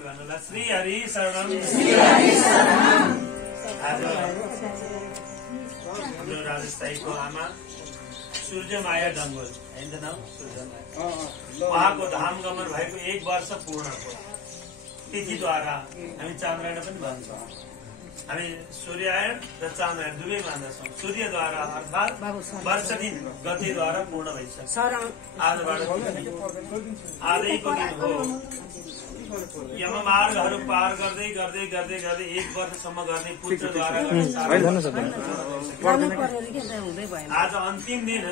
भन्नुला श्री हरि शरणम। आज हाम्रो राजस्थानीको आमा सूर्यमाया डङ्गोल होइन नाम सूर्यमाया, उहाँको धाम गमन भएको 1 वर्ष पूर्ण हो। तिथिद्वारा हामी चान्द्रायण पनि भन्छौँ। हामी सूर्यायण र चान्द्रायण दुवै मान्दछौँ। सूर्यद्वारा अर्थात् वर्ष दिन गतिद्वारा पूर्ण भइसक्छ। आजबाट आजैको दिन हो। यममार्गहरू पार गर्दै गर्दै गर्दै गर्दै 1 वर्षसम्म गर्ने पुत्रद्वारा आज अन्तिम दिन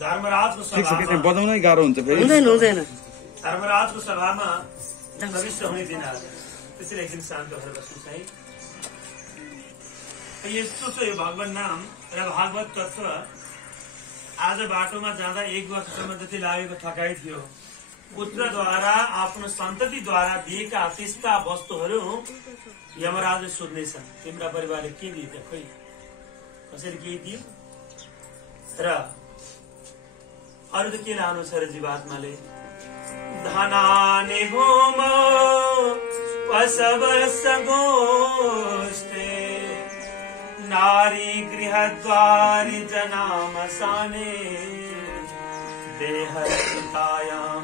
धर्मराजको सभामा बजाउनै गाह्रो हुन्छ फेरि। धर्मराजको सभामा प्रविष्ट हुने दिन आज। त्यसैले एकदिन शान्त भएर बस्नुहोस् है। यस्तो छ यो भगवान नाम र भागवत तत्व। आज बाटोमा जाँदा 1 वर्षसम्म जति लागेको थकाइ थियो, पुत्रद्वारा आफ्नो सन्ततिद्वारा दिएका त्यस्ता वस्तुहरू यमराजले सोध्नेछन्, तिम्रा परिवारले के दियो, खोइ कसरी के दियो र अरू त के लानु छ र जीवात्माले। धनानि भूम वसवसगोष्ठे नारी गृहद्वारि जनामसाने देहरतायां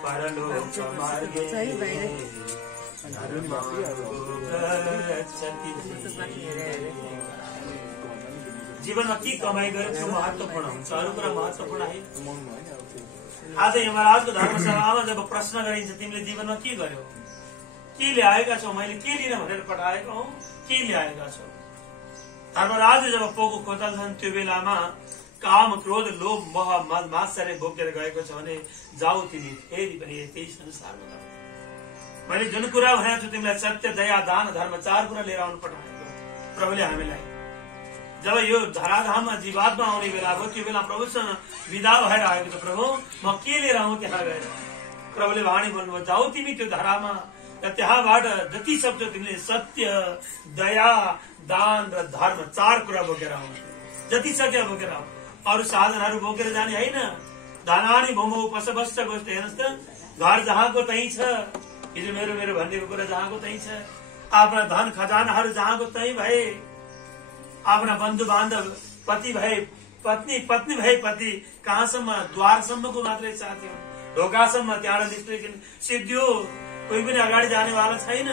परलोकमार्गे जीवनमा के कमाई गरेर त्यो महत्वपूर्ण हुन्छ, अरू कुरा महत्वपूर्ण है। आज यमराजको धर्मसभामा जब प्रश्न गरिन्छ तिमीले जीवनमा के गर्यो, के ल्याएका छौ, मैले के लिन भनेर पठाएको हौ, के ल्याएका छौ। धर्मराजले जब पोको खोज्छन् त्यो बेलामा काम क्रोध लोभ मोह मद मात्सर्य बोकेर गएको छ भने जाऊ तिमी फेरि पनि त्यही संसारमा जाऊ। मैले जुन कुरा भनेको छु तिमीलाई सत्य दया दान धर्म 4 कुरा लिएर आउनु पठाएको प्रभुले हामीलाई। जब यो धराधाममा जीवात्मा आउने बेला हो त्यो बेला प्रभुसँग विदा भएर आएको छ। प्रभु म के लिएर आउँ त्यहाँ गएर। प्रभुले वाणी बोल्नुभयो जाऊ तिमी त्यो धरामा र त्यहाँबाट जति सक्छौ तिमीले सत्य दया दान र धर्म 4 कुरा बोकेर आउनु। जति सक्यो बोकेर आऊ। अरू साधनहरू बोकेर जाने होइन। धनानी भूमौ पशवश्च गोष्ठी हेर्नुहोस् त, घर जहाँको त्यही छ। हिजो मेरो भनेको कुरा जहाँको त्यही छ। आफ्ना धन खजानाहरू जहाँको त्यही भए, आफ्ना बन्धु बान्धव पति भए पत्नी, पत्नी भए पति, कहाँसम्म द्वारसम्मको मात्रै साथी हो, ढोकासम्म त्यहाँबाट निस्किन सिद्धियो, कोही पनि अगाडि जानेवाला छैन।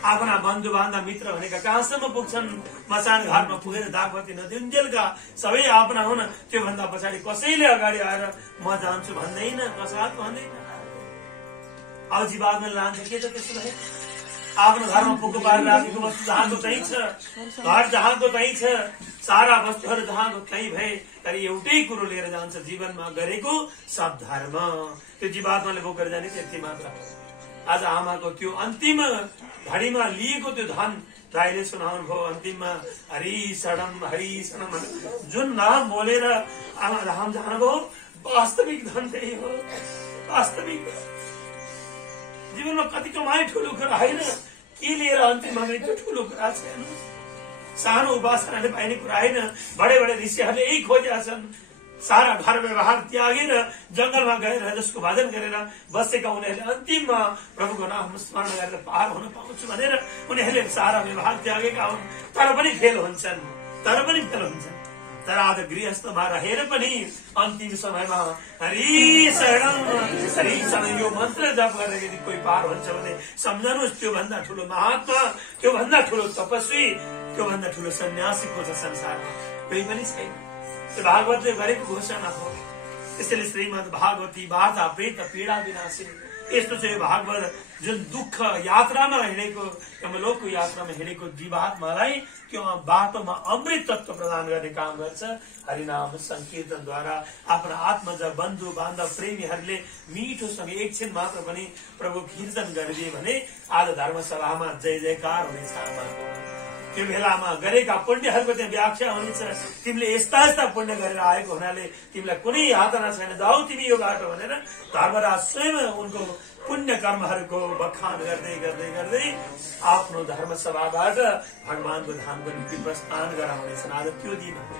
आफ्ना बन्धु बान्धव मित्र भनेका कहाँसम्म पुग्छन्, मसान घाटमा पुगेर दागबत्ती नदिन्जेलका सबै आफ्ना हुन्। त्योभन्दा पछाडि कसैले अगाडि आएर म जान्छु भन्दैन, कसैले भन्दैन। अब जीवात्मा लान्छ के त त्यसो भए। आफ्नो घरमा पुग्नु पारेर राखेको वस्तु जहाँको त्यही छ, घर जहाँको त्यही छ, सारा वस्तुहरू जहाँको त्यही भए तर एउटै कुरो लिएर जान्छ जीवनमा गरेको सब धर्म। त्यो जीवात्माले बोकेर जाने त्यति मात्र हो। आज आमाको त्यो अन्तिम घडीमा लिएको त्यो धन राईले सुनाउनु भयो। अन्तिममा हरि शरणम जुन नाम बोलेर आमा धाम जानुभयो, वास्तविक धन त्यही हो। वास्तविक जीवनमा कति कमाई ठुलो कुरा होइन, के लिएर अन्तिममा त्यो ठुलो कुरा छैन। सानो उपासनाले पाइने कुरा होइन। बडे बडे ऋषिहरूले यही खोजेका छन्। सारा घर व्यवहार त्यागेर जंगलमा गएर जसको भजन गरेर बसेका उनीहरूले अन्तिममा प्रभुको नाम स्मरण गरेर पार हुन पाउँछु भनेर उनीहरूले सारा व्यवहार त्यागेका हुन्। तर पनि फेल हुन्छन्। तर आज गृहस्थमा रहेर पनि अन्तिम समयमा हरि शरण यो मन्त्र जप गरेर यदि कोही पार हुन्छ भने सम्झनुहोस् त्योभन्दा ठुलो महात्मा, त्योभन्दा ठुलो तपस्वी, त्योभन्दा ठुलो सन्यासीको छ संसारमा कोही पनि छैन। त्यो भागवतले गरेको घोषणा हो। त्यसैले श्रीमद् भागवती वार्ता प्रेत पीडा विनाशी। यस्तो चाहिँ भागवत जुन दुःख यात्रामा हिँडेको, यमलोकको यात्रामा हिँडेको जीवात्मालाई त्यो बाटोमा अमृत तत्व प्रदान गर्ने काम गर्छ। हरिनाम संकीर्तनद्वारा आफ्ना आत्मज बन्धु बान्धव प्रेमीहरूले मिठोसँग एकछिन मात्र पनि प्रभु कीर्तन गरिदिए भने आज धर्मसभामा जय जयकार हुनेछ आमाको। त्यो बेलामा गरेका पुण्यहरूको त्यहाँ व्याख्या हुनेछ। तिमीले यस्ता यस्ता पुण्य गरेर आएको हुनाले तिमीलाई कुनै यातना छैन, जाऊ तिमी यो बाटो भनेर धर्मराज स्वयं उनको पुण्य कर्महरूको बखान गर्दै गर्दै गर्दै आफ्नो धर्मसभाबाट भगवानको धामको निम्ति प्रस्थान गराउनेछन्। आज त्यो दिन हो।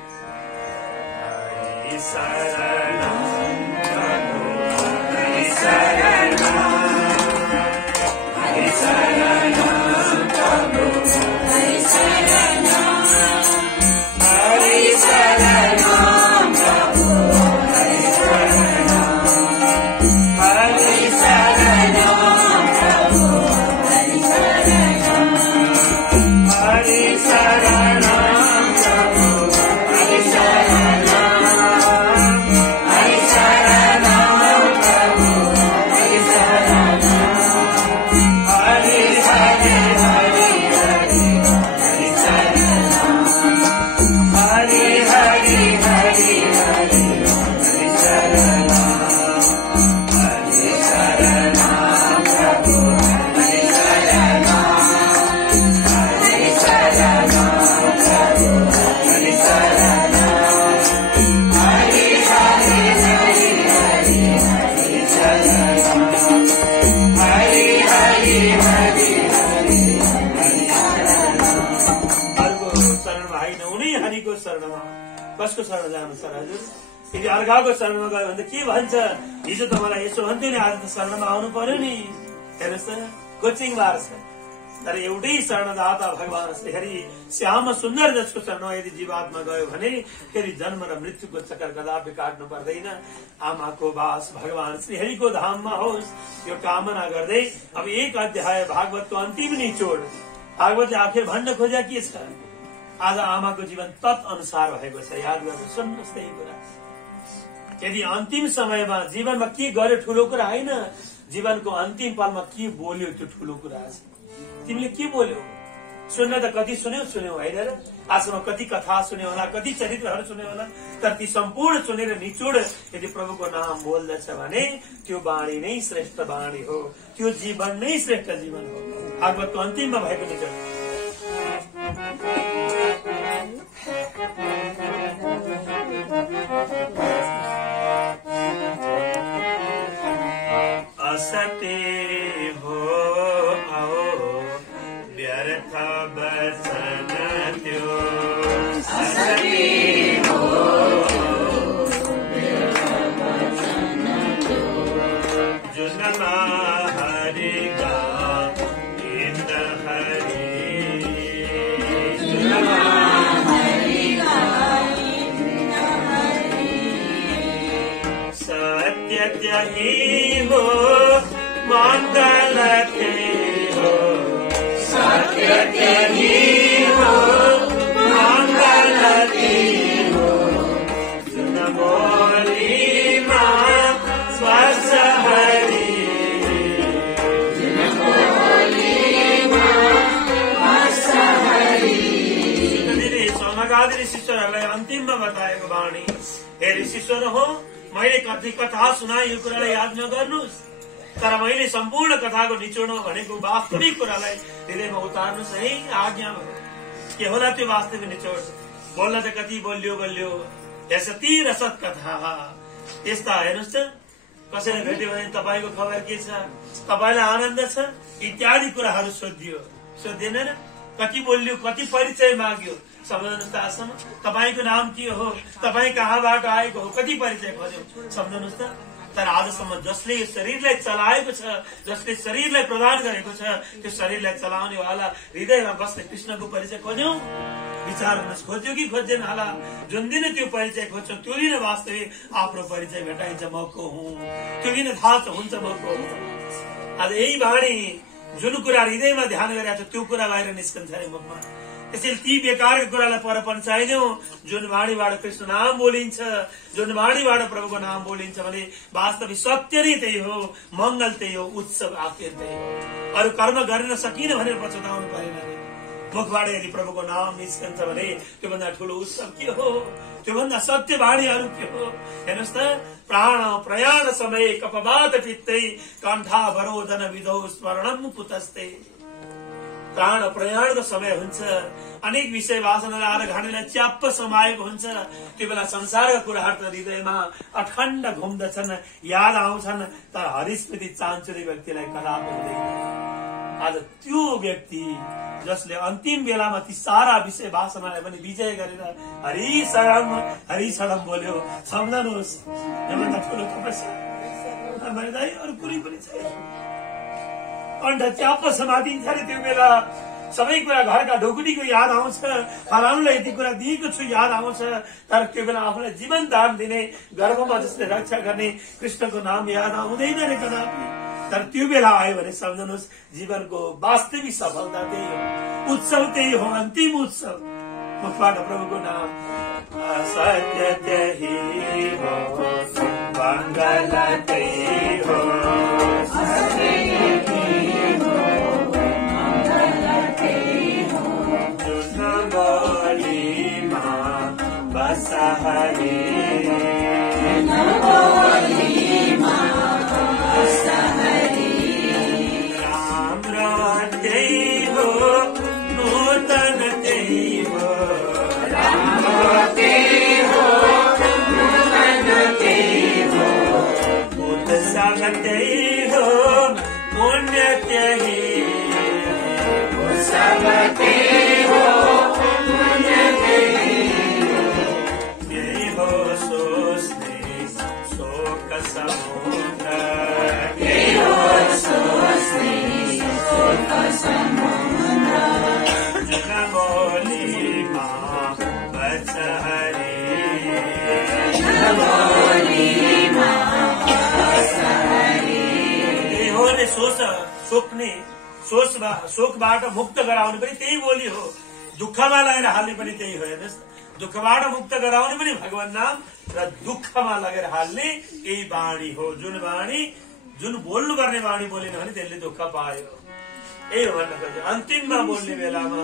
कसको शरण जानु सर हजुर? यदि अर्काको शरणमा गयो भने त के भन्छ? हिजो त मलाई यसो भन्थ्यो नि, आज त शरणमा आउनु पर्यो नि। हेर्नुहोस् त, कोचिङ बार छ। तर एउटै शरणदाता भगवान श्रीहरि श्याम सुन्दर जसको शरणमा यदि जीवात्मा गयो भने फेरि जन्म र मृत्युको चक्कर कदापि काट्नु पर्दैन। आमाको बास भगवान श्रीहरिको धाममा होस्, यो कामना गर्दै अब 1 अध्याय भागवतको अन्तिम निचोड। भागवतले आखिर भन्न खोज्या के छ? आज आमाको जीवन तत्अनुसार भएको छ। याद गर्नु, सुन्नुहोस् त्यही कुरा। यदि अन्तिम समयमा जीवनमा के गर्यो ठूलो कुरा होइन, जीवनको अन्तिम पलमा के बोल्यो त्यो ठूलो कुरा छ। तिमीले के बोल्यो? सुन्न त कति सुन्यौ होइन र? आजसम्म कति कथा सुन्यो होला, कति चरित्रहरू सुन्यो होला, तर ती सम्पूर्ण सुनेर निचोड यदि प्रभुको नाम बोल्दछ भने त्यो वाणी नै श्रेष्ठ वाणी हो, त्यो जीवन नै श्रेष्ठ जीवन हो। भागवतको अन्तिममा भएको निचोड। असते हो आओ व्यर्थ बचन त्यो, असते हो व्यर्थ बचन त्यो, जुनमा हरि गा इंद हरि, जुनमा हरि गा इंद हरि, सत्य ही हो मंगल के हो, सत्य ही हो मंगल के हो, सुन बोली माँ स्वस्थ हरि, सुन बोली माँ स्वस्थ हरि। सोनगादी ऋषिश्वरहरूलाई अन्तिममा बताएको वाणी, हे ऋषिश्वर हो, मैले कति कथा सुनाए यो कुरालाई याद नगर्नुहोस्, तर मैले सम्पूर्ण कथाको निचोडमा भनेको वास्तविक कुरालाई हृदयमा उतार्नुहोस् है, आज्ञा भयो। के होला त्यो वास्तविक निचोड? बोल्न त कति बोल्यो, यसती रसत कथा यस्ता। हेर्नुहोस् त, कसैले भेट्यो भने तपाईँको खबर के छ, तपाईँलाई आनन्द छ इत्यादि कुराहरू सोधिएन र? कति बोल्यो, कति परिचय माग्यो, सम्झनुहोस् त। आजसम्म तपाईँको नाम के हो, तपाईँ कहाँबाट आएको हो, कति परिचय खोज्यो, सम्झनुहोस् त। तर आजसम्म जसले यो शरीरलाई चलाएको छ, जसले शरीरलाई प्रदान गरेको छ, त्यो शरीरलाई चलाउने वाला हृदयमा बस्ने कृष्णको परिचय खोज्यौं? विचार गर्नुहोस्, खोज्यो कि खोज्दैन होला? जुन दिन त्यो परिचय खोज्छौ त्यो दिन वास्तविक आफ्नो परिचय भेटाइन्छ, म को हुँ, त्यो दिन थाहा हुन्छ म को हुँ। आज यही वाणी जुन कुरा हृदयमा ध्यान गरेको छ त्यो कुरा बाहिर निस्कन्छ अरे मुखमा। त्यसैले ती बेकारको कुरालाई पर पन्छाइदेऊ। जुन वाणीबाट कृष्ण नाम बोलिन्छ, जुन वाणीबाट प्रभुको नाम बोलिन्छ भने वास्तविक सत्य नै त्यही हो, मंगल त्यही हो, उत्सव आखिर त्यही हो। अरू कर्म गर्न सकिन भनेर पछुताउनु परेन। मुखबाट यदि प्रभुको नाम निस्कन्छ भने त्योभन्दा ठूलो उत्सव के हो, त्योभन्दा सत्य वाणीहरू के हो? हेर्नुहोस् त, प्राण प्रयाण समय कपवात पित्तै कण्ठावरोधन विधौ स्मरणम कुतस्ते। प्राण प्रयाणको समय हुन्छ, अनेक विषय वासनाले आएर घाँटीलाई च्याप्प समाएको हुन्छ, त्यो बेला संसारका कुराहरू त हृदयमा अखण्ड घुम्दछन्, याद आउँछन्, तर हरिस्मृति चाहन्छुने व्यक्तिलाई कदापि हुँदैन। आज त्यो व्यक्ति जसले अन्तिम बेलामा ती सारा विषय वासनालाई पनि विजय गरेर हरिशरणम बोल्यो, सम्झनुहोस् योभन्दा ठुलो तपस्या अरू कुनै पनि छैन। कण्ठ च्याप्प समातिन्छ अरे त्यो बेला सबै कुरा, घरका ढोकुटीको याद आउँछ, फलानुलाई यति कुरा दिएको छु याद आउँछ, तर त्यो बेला आफूलाई जीवन दान दिने, गर्भमा जसले रक्षा गर्ने कृष्णको नाम याद आउँदैन रे कदापि। तर त्यो बेला आयो भने सम्झनुहोस् जीवनको वास्तविक सफलता त्यही हो, उत्सव त्यही हो, अन्तिम उत्सव। मुखबाट प्रभुको नाम सत्य त्यही हो, मङ्गल त्यही हो, हरे राम राम त्यही हो, नूतन त्यही हो, राम त्यही हो, नूतन त्यही हो, उत्सव त्यही हो, पुण्य त्यही, उत्सव त्यही हो, पुण्य त्यही। प्रभुले शोकबाट मुक्त गराउने पनि त्यही बोली हो, दुःखमा लगेर हाल्ने पनि त्यही हो। हेर्नुहोस्, दुःखबाट मुक्त गराउने पनि भगवान नाम र दुःखमा लगेर हाल्ने यही वाणी हो। जुन बोल्नु पर्ने वाणी बोलेन भने त्यसले दुःख पायो, यही हो भन्न खोज्यो। अन्तिममा बोल्ने बेलामा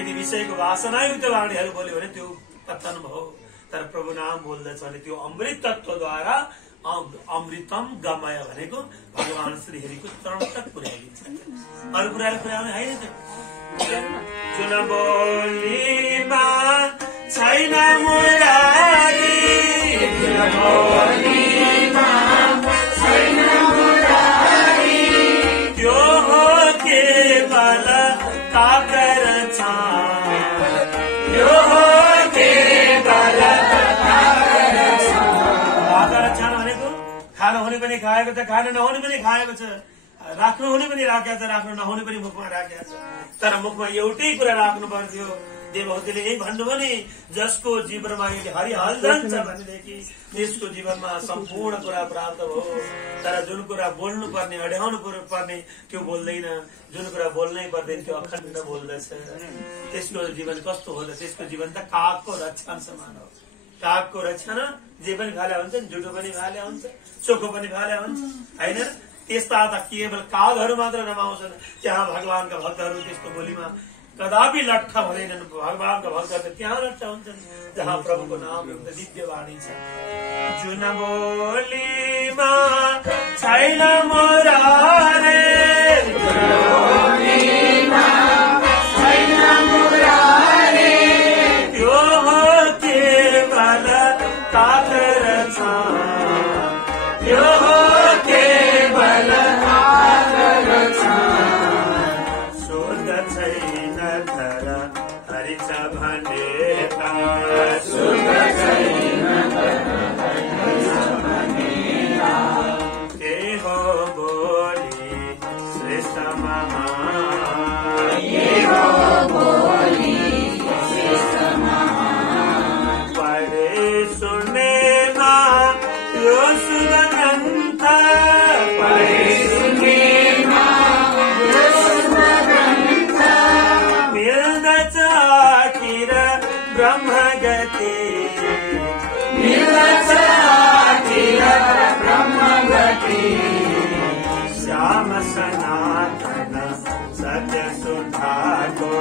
यदि विषयको वासनायुक्त वाणीहरू बोल्यो भने त्यो पतन भयो, तर प्रभु नाम बोल्दछ भने त्यो अमृत तत्वद्वारा अमृतम गमय भनेको भगवान श्रीहरिको चरण तक पुर्याइदिन्छ। अरू कुराले पुर्याउने होइन त्यो। जुन बोलीमा छैन मुरारी, जुन बोलीमा छैन मुरारी, त्यो हो केवल काकर छान, त्यो हो केवल काकर छान भनेको खान हुने पनि खाएको छ, खान नहुने पनि खाएको छ, राख्नु हुने पनि राखेको छ, राख्नु नहुने पनि मुखमा राखेको छ। तर मुखमा एउटै कुरा राख्नु पर्थ्यो। देवहूतिले यही भन्नुभयो नि, जसको जीवनमा यदि हरिहल जान्छ भनेदेखि त्यसको जीवनमा सम्पूर्ण कुरा प्राप्त भयो। तर जुन कुरा बोल्नु पर्ने, अड्याउनु पर्ने त्यो बोल्दैन, जुन कुरा बोल्नै पर्दैन त्यो अखण्ड बोल्दछ, त्यसको जीवन कस्तो हो त? त्यसको जीवन त कागको रक्षण समान हो। कागको रक्षण जे पनि भाले हुन्छ, जुठो पनि भाले हुन्छ, चोखो पनि भाले हुन्छ, होइन? त्यस्ता त केवल कागहरू मात्र रमाउँछन्। त्यहाँ भगवानका भक्तहरू त्यस्तो बोलीमा कदापि लट्ठ हुँदैनन्। भगवानका भक्तहरू त्यहाँ लट्ठ हुन्छन् जहाँ प्रभुको नाम एउटा दिव्य वाणी छ। जुन बोलीमा छैन मुरारी, त्यो हो केवल काकर छान, त्यो हो केवल काकर छान। शोध छैन तर हरि छ भनेता, शोध छैन तर हरि छ भनेता, त्यही हो बोली श्रेष्ठ महान, त्यही हो बोली श्रेष्ठ महान। पढे सुनेमा यो शुभ ग्रन्थ, पढे सुनेमा यो शुभ ग्रन्थ, मिल्दछ आखिर ब्रह्म गति, मिल्दछ आखिर ब्रह्म गति। श्याम सनातन सत्य सुधाको,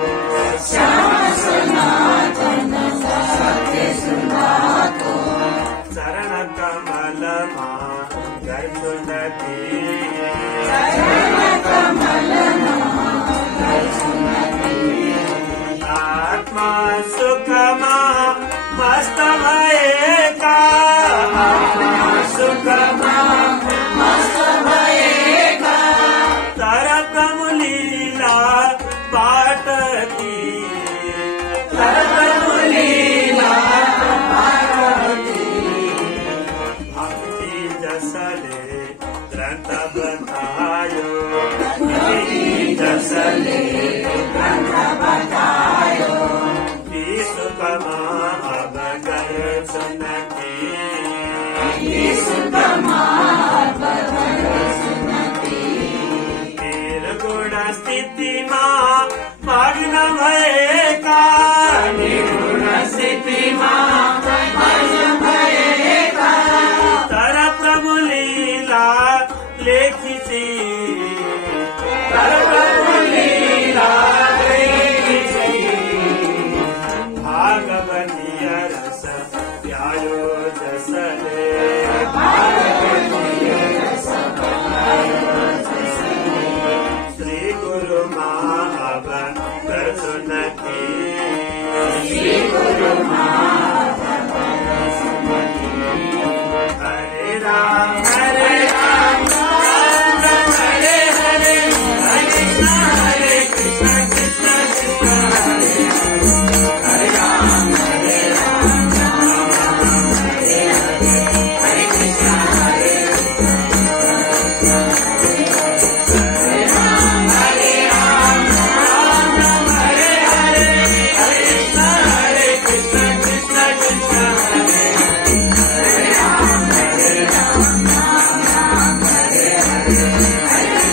श्याम सनातन सत्य सुधाको, चरण कमलमा गर्छु नदी, चरण कमलमा गर्छु नदी। आत्मा सुखमा मस्त भएका, आत्मा सुखमा मस्त भएका, तर प्रभु लीला बाटकी, तर प्रभु लीला बाटकी। भक्ति जसले ग्रन्थ बतायो, भक्ति जसले ग्रन्थ बतायो, सुखमा अब गर्छु नदी, सुखमा अब गर्छु नदी। निर्गुण स्थितिमा मग्न भएका, निर्गुण स्थितिमा मग्न भएका, तर प्रभु लीला लेखिছি, तर प्रभु लीला लेखिছি। भागवतीय रस प्यायो जसले, भागवतीय रस प्यायो जसले, श्री गुरु महावन गर्छु नदी, श्री गुरु महावन गर्छु नदी। हरे राम हरे राम, राम राम हरे हरे, हरे कृष्ण हरे कृष्ण, कृष्ण कृष्ण हरे हरे, हरे राम हरे राम, राम राम हरे हरे, हरे कृष्ण हरे कृष्ण, हरे राम हरे राम, राम राम हरे हरे, हरे कृष्ण हरे कृष्ण, कृष्ण कृष्ण हरे हरे, हरे राम हरे राम, राम राम हरे हरे, हरे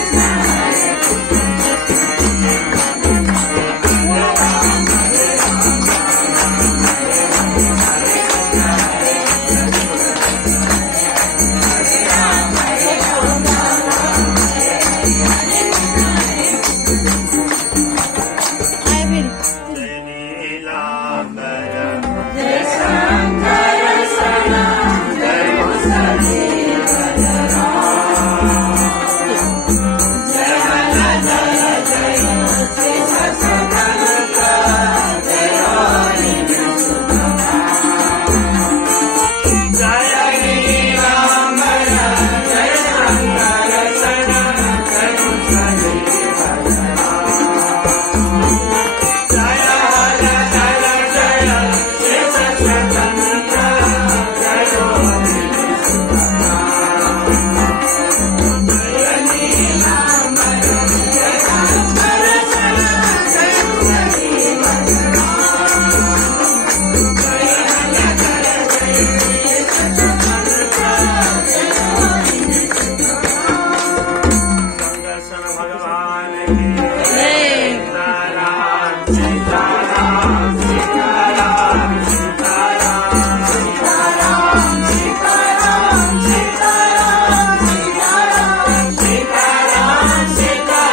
कृष्ण भगवान की सीताराम सीताराम सीताराम सीताराम सीताराम सीताराम सीताराम सीताराम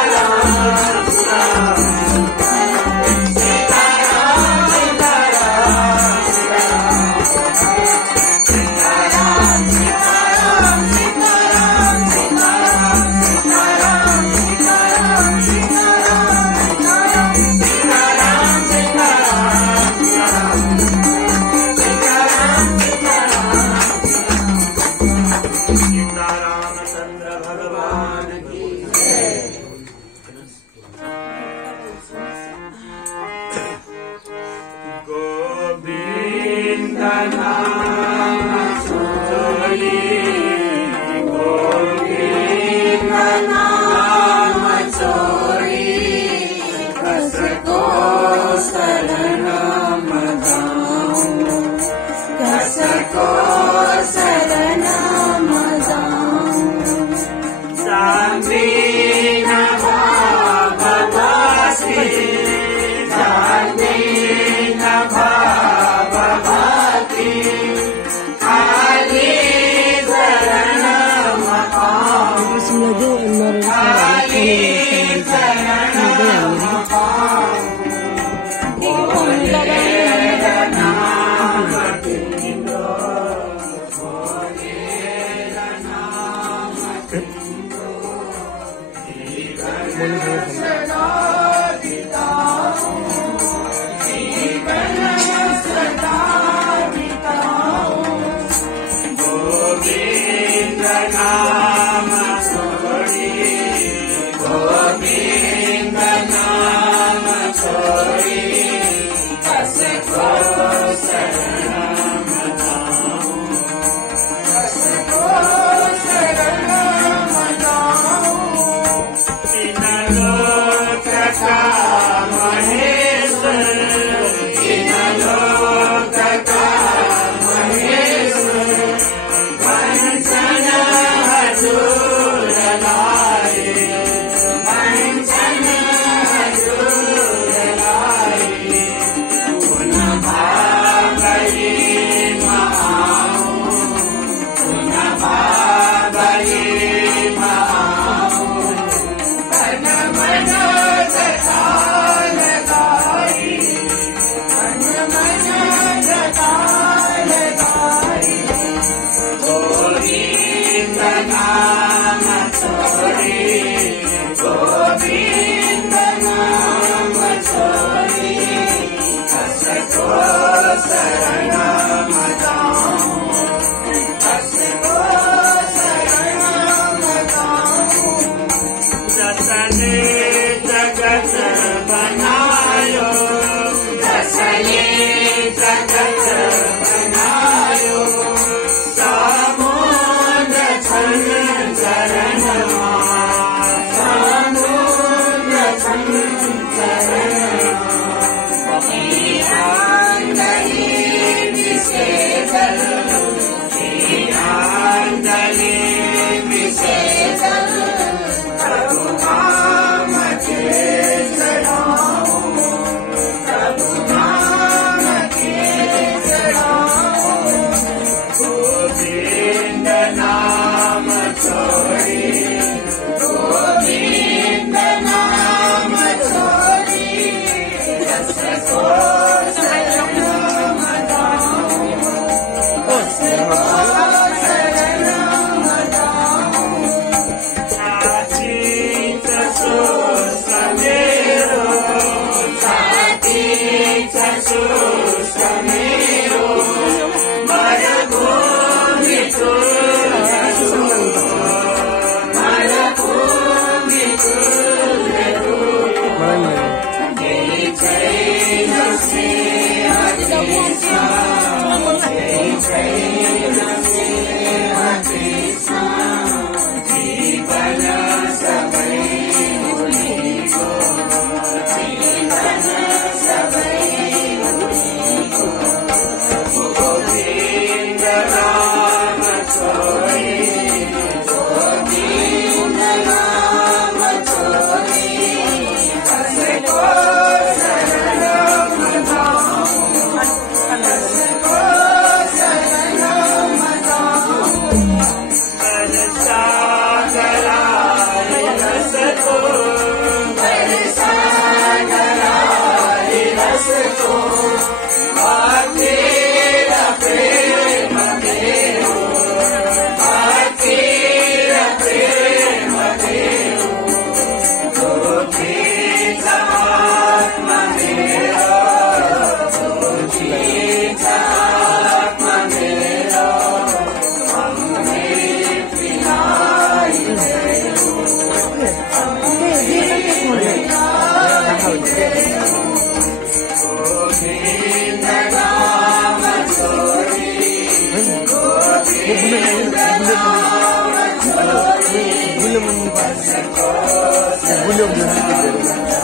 बुल्यो